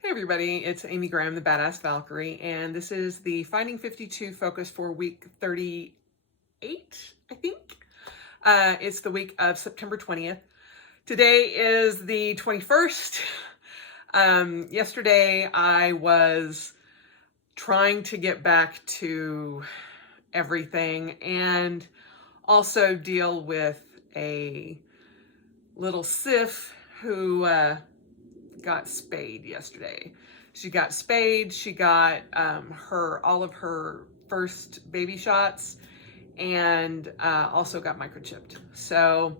Hey everybody, it's Amy Graham, the Badass Valkyrie, and this is the Finding 52 focus for week 38, I think. It's the week of September 20th. Today is the 21st. Yesterday I was trying to get back to everything and also deal with a little Sif who got spayed yesterday. She got spayed. She got all of her first baby shots, and also got microchipped. So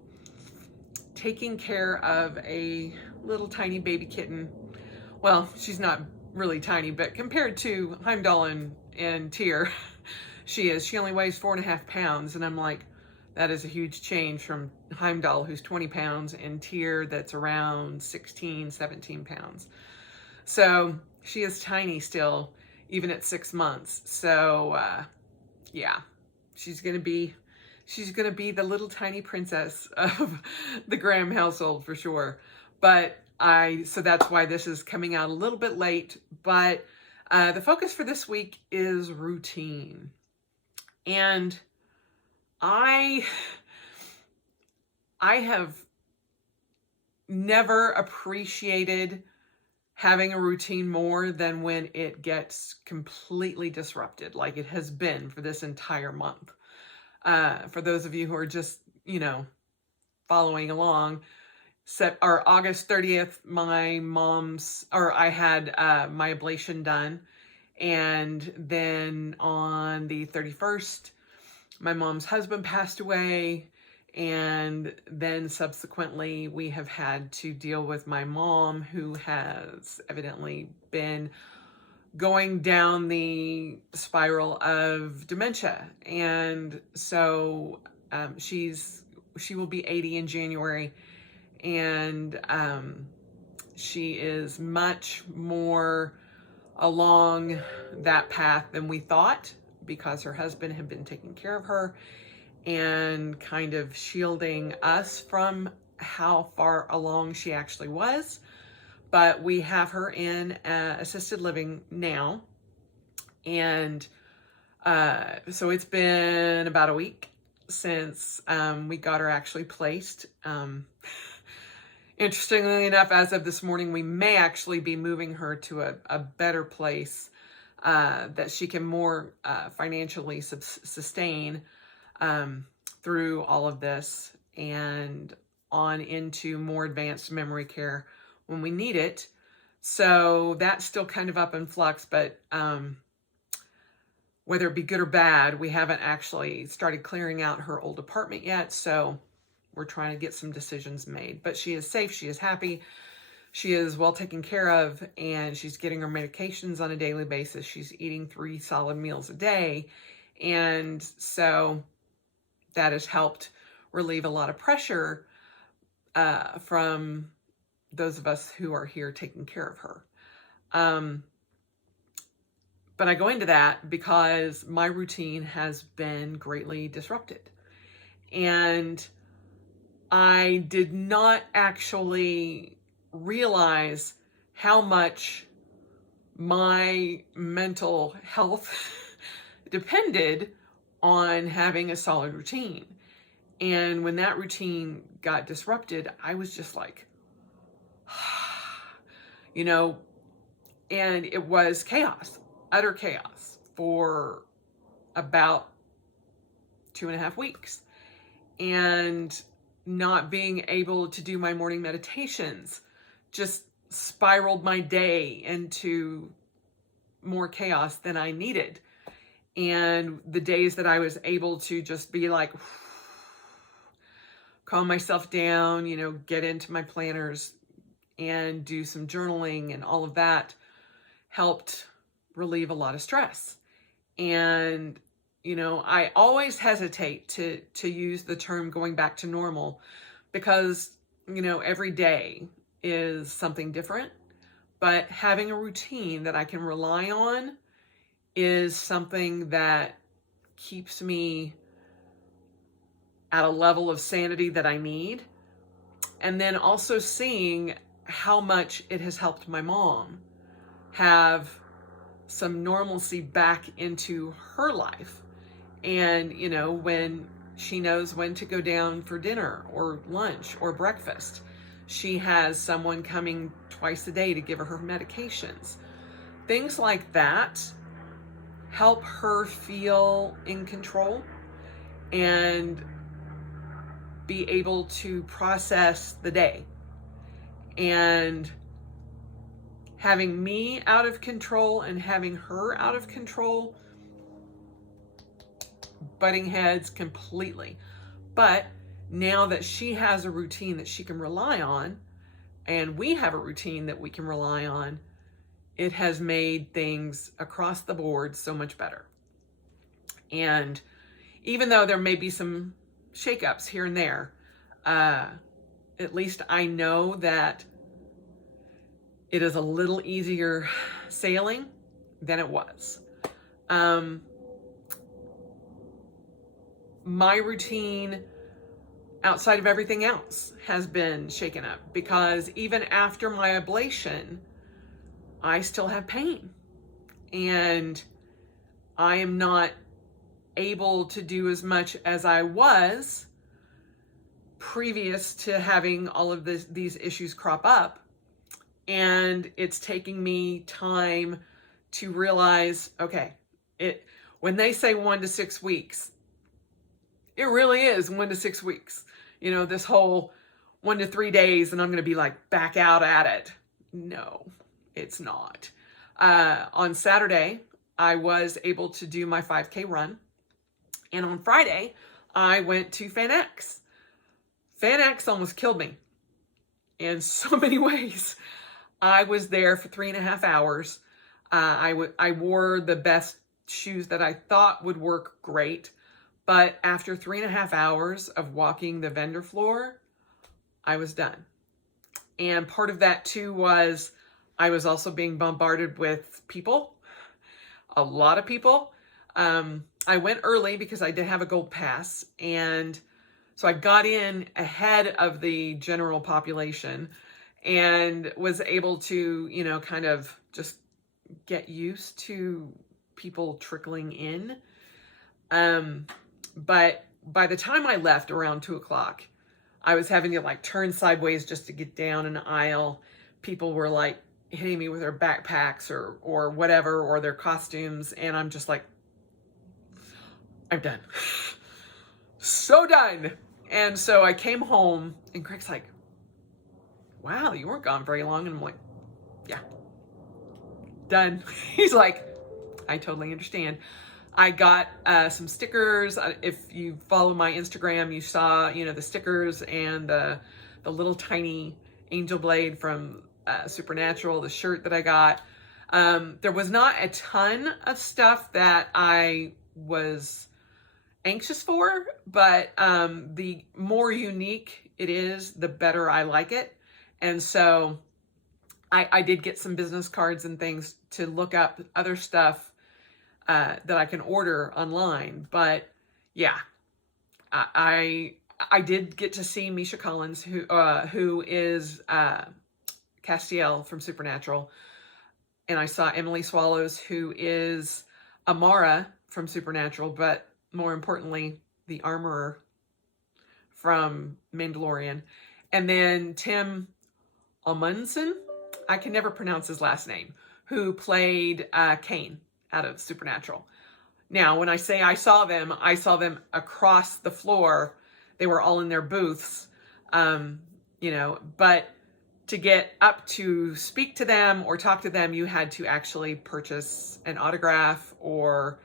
taking care of a little tiny baby kitten. Well, she's not really tiny, but compared to Heimdall and Tyr, she is. She only weighs 4.5 pounds, and I'm like, that is a huge change from Heimdall, who's 20 pounds, and Tyr, that's around 16, 17 pounds. So she is tiny still, even at 6 months. So yeah, she's gonna be the little tiny princess of the Graham household for sure. So that's why this is coming out a little bit late. But the focus for this week is routine. And I have never appreciated having a routine more than when it gets completely disrupted, like it has been for this entire month. For those of you who are just, following along, August 30th, I had my ablation done. And then on the 31st, my mom's husband passed away, and then subsequently we have had to deal with my mom, who has evidently been going down the spiral of dementia. And so she will be 80 in January, and she is much more along that path than we thought, because her husband had been taking care of her and kind of shielding us from how far along she actually was. But we have her in assisted living now. And so it's been about a week since we got her actually placed. Interestingly enough, as of this morning, we may actually be moving her to a better place that she can more financially sustain through all of this, and on into more advanced memory care when we need it. So that's still kind of up in flux, but whether it be good or bad, we haven't actually started clearing out her old apartment yet. So we're trying to get some decisions made. But she is safe. She is happy. She is well taken care of, and she's getting her medications on a daily basis. She's eating 3 solid meals a day. And so that has helped relieve a lot of pressure from those of us who are here taking care of her. But I go into that because my routine has been greatly disrupted. And I did not actually realize how much my mental health depended on having a solid routine. And when that routine got disrupted, I was just like, and it was chaos, utter chaos for about 2.5 weeks. And not being able to do my morning meditations just spiraled my day into more chaos than I needed. And the days that I was able to just be like, calm myself down, get into my planners and do some journaling and all of that, helped relieve a lot of stress. And I always hesitate to use the term going back to normal, because, every day is something different. But having a routine that I can rely on is something that keeps me at a level of sanity that I need. And then also seeing how much it has helped my mom have some normalcy back into her life. And, when she knows when to go down for dinner or lunch or breakfast, she has someone coming twice a day to give her medications. Things like that help her feel in control and be able to process the day. And having me out of control and having her out of control, butting heads completely. But now that she has a routine that she can rely on, and we have a routine that we can rely on, it has made things across the board so much better. And even though there may be some shakeups here and there, at least I know that it is a little easier sailing than it was. My routine, outside of everything else, has been shaken up because even after my ablation, I still have pain. And I am not able to do as much as I was previous to having all of these issues crop up. And it's taking me time to realize, okay, when they say 1 to 6 weeks, it really is 1 to 6 weeks. This whole 1 to 3 days and I'm going to be like back out at it. No, it's not. On Saturday, I was able to do my 5K run. And on Friday, I went to Fan X. Fan X almost killed me in so many ways. I was there for 3.5 hours. I wore the best shoes that I thought would work great. But after 3.5 hours of walking the vendor floor, I was done. And part of that too was I was also being bombarded with people, a lot of people. I went early because I did have a gold pass. And so I got in ahead of the general population and was able to, kind of just get used to people trickling in. But by the time I left around 2:00, I was having to turn sideways just to get down an aisle. People were hitting me with their backpacks or whatever, or their costumes. And I'm just like, I'm done. So done. And so I came home and Craig's like, wow, you weren't gone very long. And I'm like, yeah, done. He's like, I totally understand. I got some stickers. If you follow my Instagram, you saw, the stickers and the little tiny angel blade from Supernatural, the shirt that I got. There was not a ton of stuff that I was anxious for, but the more unique it is, the better I like it. And so I did get some business cards and things to look up other stuff that I can order online. But yeah, I did get to see Misha Collins, who is Castiel from Supernatural. And I saw Emily Swallows, who is Amara from Supernatural, but more importantly, the armorer from Mandalorian. And then Tim Amundsen, I can never pronounce his last name, who played Cain out of Supernatural. Now, when I say I saw them across the floor. They were all in their booths, but to get up to speak to them or talk to them, you had to actually purchase an autograph or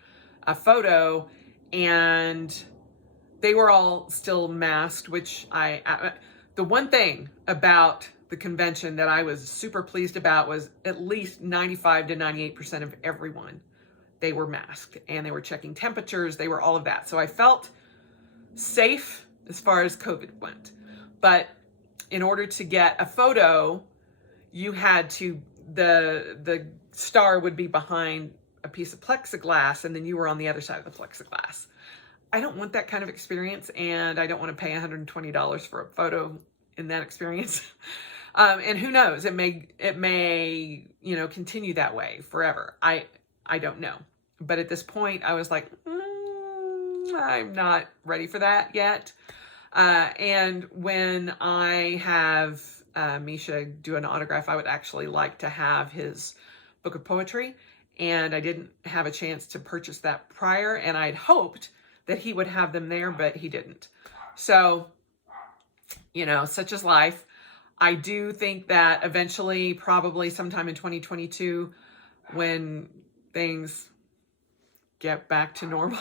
a photo, and they were all still masked, which the one thing about the convention that I was super pleased about was at least 95 to 98% of everyone, they were masked and they were checking temperatures. They were all of that. So I felt safe as far as COVID went. But in order to get a photo, you had to, the star would be behind a piece of plexiglass, and then you were on the other side of the plexiglass. I don't want that kind of experience, and I don't want to pay $120 for a photo in that experience. And who knows, it may, continue that way forever. I don't know. But at this point I was like, I'm not ready for that yet. And when I have Misha do an autograph, I would actually like to have his book of poetry. And I didn't have a chance to purchase that prior, and I'd hoped that he would have them there, but he didn't. So, such is life. I do think that eventually, probably sometime in 2022, when things get back to normal,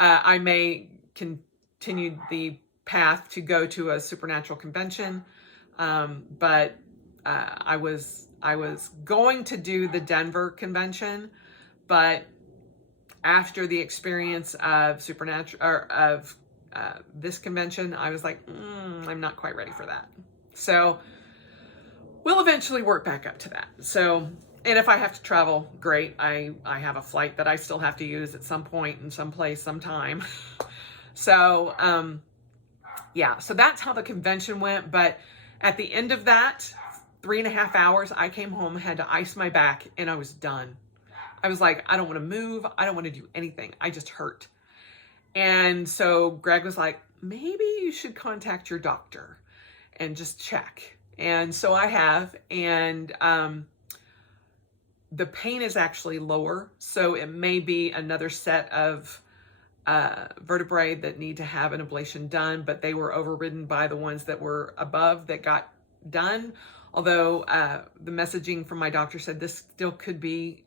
I may continue the path to go to a supernatural convention. But I was going to do the Denver convention, but after the experience of this convention, I was like, I'm not quite ready for that. So we'll eventually work back up to that. So, and if I have to travel, great. I have a flight that I still have to use at some point in some place, sometime. So, yeah, so that's how the convention went. But at the end of that 3.5 hours, I came home, had to ice my back, and I was done. I was like, I don't want to move. I don't want to do anything. I just hurt. And so Greg was like, maybe you should contact your doctor and just check. And so I have, and the pain is actually lower. So it may be another set of vertebrae that need to have an ablation done, but they were overridden by the ones that were above that got done. Although the messaging from my doctor said this still could be,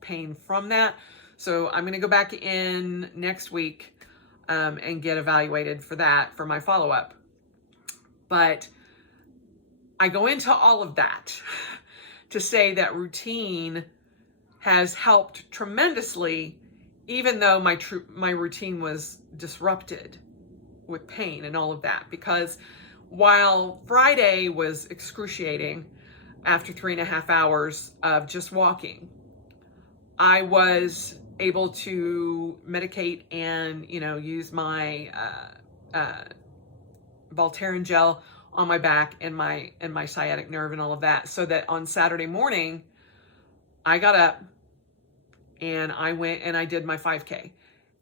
pain from that. So I'm going to go back in next week and get evaluated for that for my follow-up. But I go into all of that to say that routine has helped tremendously, even though my routine was disrupted with pain and all of that. Because while Friday was excruciating after 3.5 hours of just walking, I was able to medicate and, use my Voltaren gel on my back and my sciatic nerve and all of that, so that on Saturday morning, I got up and I went and I did my 5K.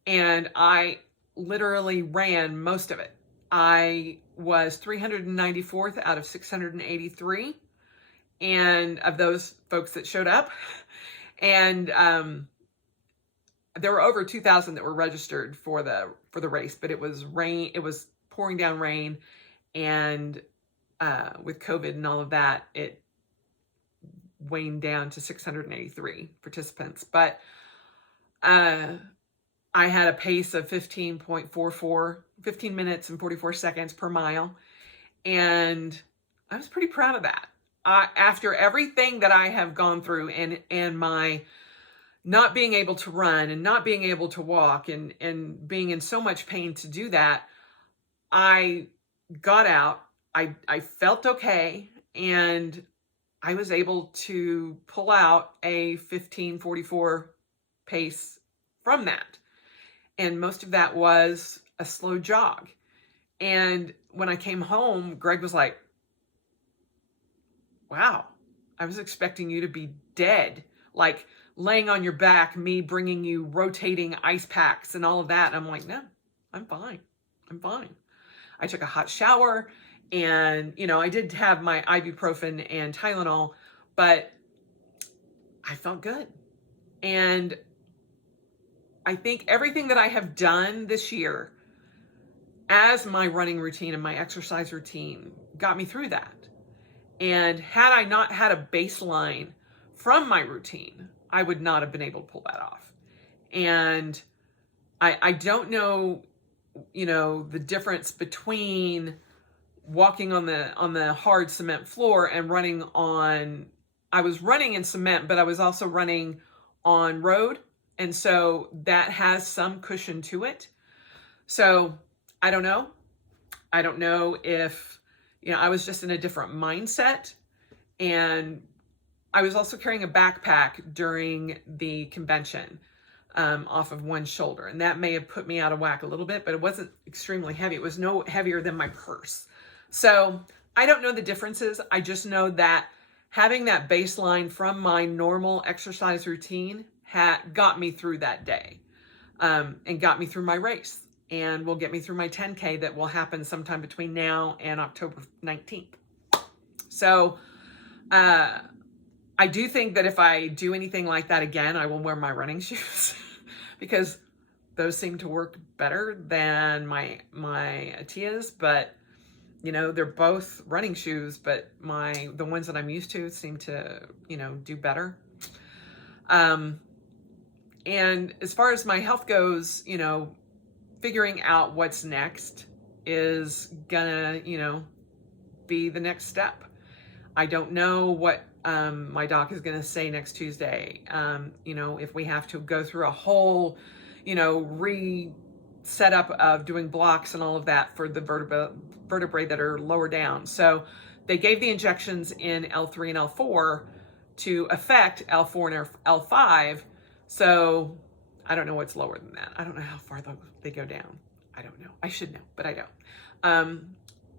And I literally ran most of it. I was 394th out of 683, and of those folks that showed up. And there were over 2,000 that were registered for the race, but it was pouring down rain, and with COVID and all of that, it waned down to 683 participants. But I had a pace of 15 minutes and 44 seconds per mile. And I was pretty proud of that. After everything that I have gone through and my not being able to run and not being able to walk and being in so much pain to do that, I got out, I felt okay, and I was able to pull out a 15:44 pace from that. And most of that was a slow jog. And when I came home, Greg was like, wow, I was expecting you to be dead, like laying on your back, me bringing you rotating ice packs and all of that. And I'm like, no, I'm fine. I took a hot shower, and, I did have my ibuprofen and Tylenol, but I felt good. And I think everything that I have done this year as my running routine and my exercise routine got me through that. And had I not had a baseline from my routine, I would not have been able to pull that off. And I don't know, the difference between walking on the hard cement floor and running on, I was running in cement, but I was also running on road. And so that has some cushion to it. So I don't know. I don't know if, I was just in a different mindset. And I was also carrying a backpack during the convention off of one shoulder. And that may have put me out of whack a little bit, but it wasn't extremely heavy. It was no heavier than my purse. So I don't know the differences. I just know that having that baseline from my normal exercise routine got me through that day, and got me through my race, and will get me through my 10K that will happen sometime between now and October 19th. So I do think that if I do anything like that again, I will wear my running shoes because those seem to work better than my Atias, but they're both running shoes, but the ones that I'm used to seem to, do better. And as far as my health goes, figuring out what's next is gonna, be the next step. I don't know what my doc is going to say next Tuesday. If we have to go through a whole, setup of doing blocks and all of that for the vertebrae that are lower down. So they gave the injections in L3 and L4 to affect L4 and L5. So I don't know what's lower than that. I don't know how far they go down. I don't know. I should know, but I don't.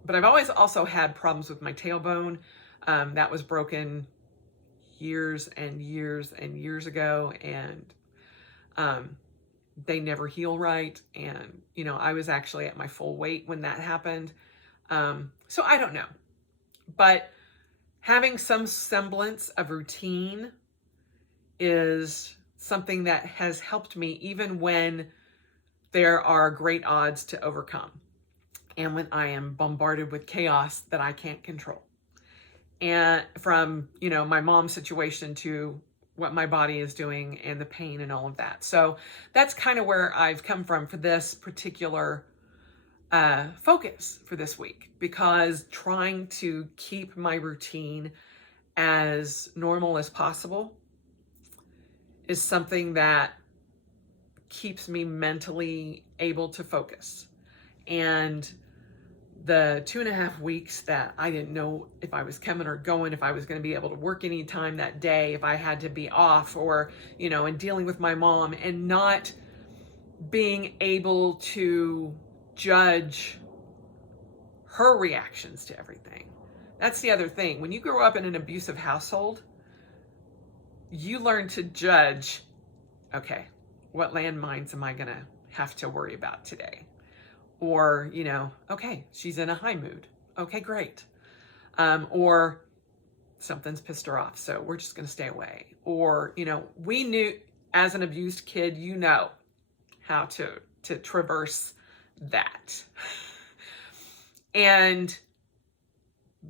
But I've always also had problems with my tailbone. That was broken years and years and years ago, and they never heal right. And, I was actually at my full weight when that happened. So I don't know. But having some semblance of routine is something that has helped me even when there are great odds to overcome and when I am bombarded with chaos that I can't control. And from, my mom's situation to what my body is doing and the pain and all of that. So that's kind of where I've come from for this particular focus for this week, because trying to keep my routine as normal as possible is something that keeps me mentally able to focus. And the 2.5 weeks that I didn't know if I was coming or going, if I was going to be able to work any time that day, if I had to be off, or, and dealing with my mom and not being able to judge her reactions to everything. That's the other thing. When you grow up in an abusive household, you learn to judge, okay, what landmines am I going to have to worry about today? Or, okay, she's in a high mood. Okay, great. Or something's pissed her off, so we're just going to stay away. Or, we knew as an abused kid, how to traverse that. And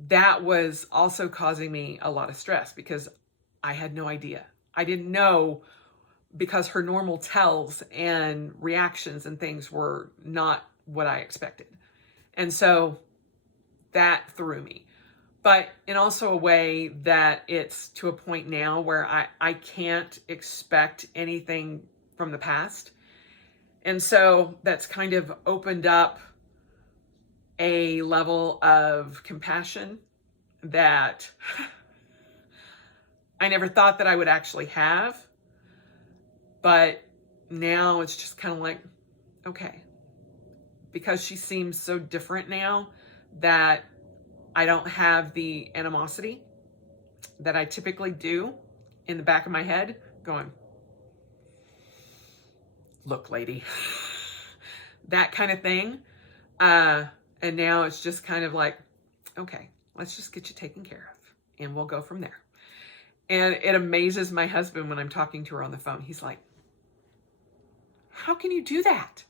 that was also causing me a lot of stress because I had no idea. I didn't know, because her normal tells and reactions and things were not what I expected. And so that threw me. But in also a way that it's to a point now where I can't expect anything from the past. And so that's kind of opened up a level of compassion that I never thought that I would actually have. But now it's just kind of like, okay, because she seems so different now that I don't have the animosity that I typically do in the back of my head going, look, lady, that kind of thing. And now it's just kind of like, okay, let's just get you taken care of and we'll go from there. And it amazes my husband when I'm talking to her on the phone. He's like, how can you do that?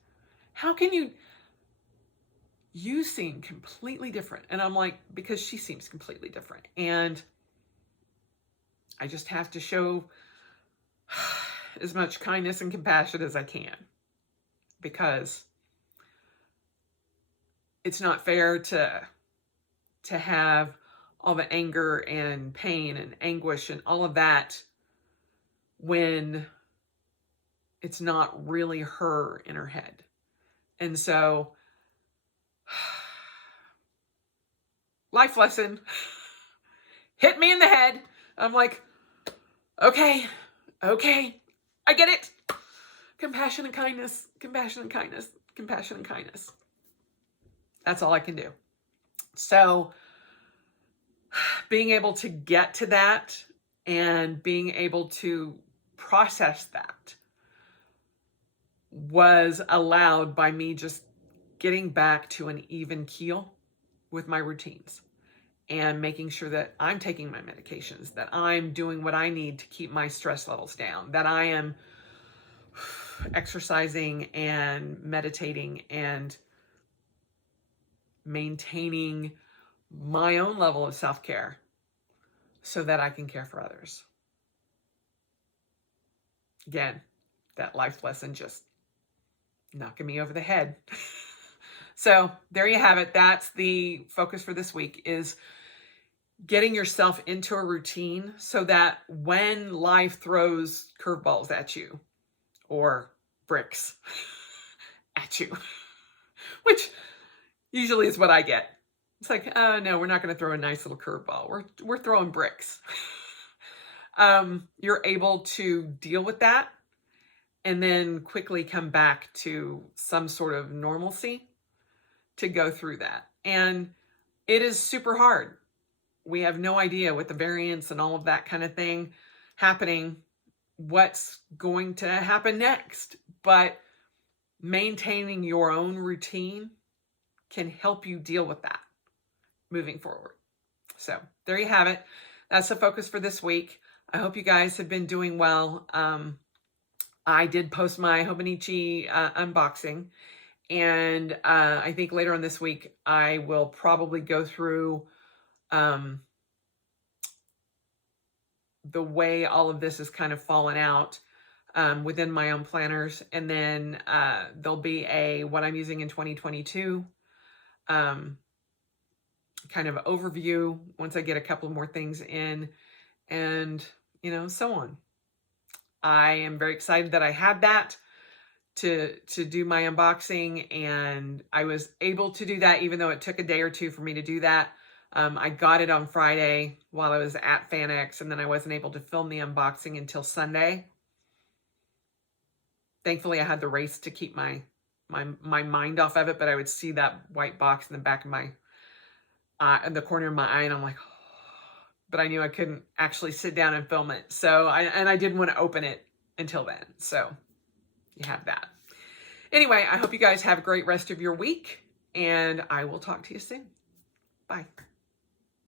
How can you seem completely different? And I'm like, because she seems completely different. And I just have to show as much kindness and compassion as I can, because it's not fair to have all the anger and pain and anguish and all of that when it's not really her in her head. And so, life lesson hit me in the head. I'm like, okay, I get it. Compassion and kindness, compassion and kindness, compassion and kindness. That's all I can do. So being able to get to that and being able to process that was allowed by me just getting back to an even keel with my routines and making sure that I'm taking my medications, that I'm doing what I need to keep my stress levels down, that I am exercising and meditating and maintaining my own level of self-care so that I can care for others. Again, that life lesson just knocking me over the head. So there you have it. That's the focus for this week, is getting yourself into a routine so that when life throws curveballs at you or bricks at you, which usually is what I get. It's like, oh no, we're not going to throw a nice little curveball. We're throwing bricks. You're able to deal with that and then quickly come back to some sort of normalcy to go through that. And it is super hard. We have no idea with the variants and all of that kind of thing happening, what's going to happen next. But maintaining your own routine can help you deal with that moving forward. So there you have it. That's the focus for this week. I hope you guys have been doing well. I did post my Hobonichi unboxing, and I think later on this week I will probably go through the way all of this has kind of fallen out within my own planners, and then there'll be what I'm using in 2022 kind of overview once I get a couple more things in, and so on. I am very excited that I had that to do my unboxing, and I was able to do that even though it took a day or two for me to do that. I got it on Friday while I was at FanX, and then I wasn't able to film the unboxing until Sunday. Thankfully, I had the race to keep my mind off of it, but I would see that white box in the back of my in the corner of my eye, and I'm like, oh, but I knew I couldn't actually sit down and film it. So I didn't want to open it until then. So you have that. Anyway, I hope you guys have a great rest of your week, and I will talk to you soon. Bye.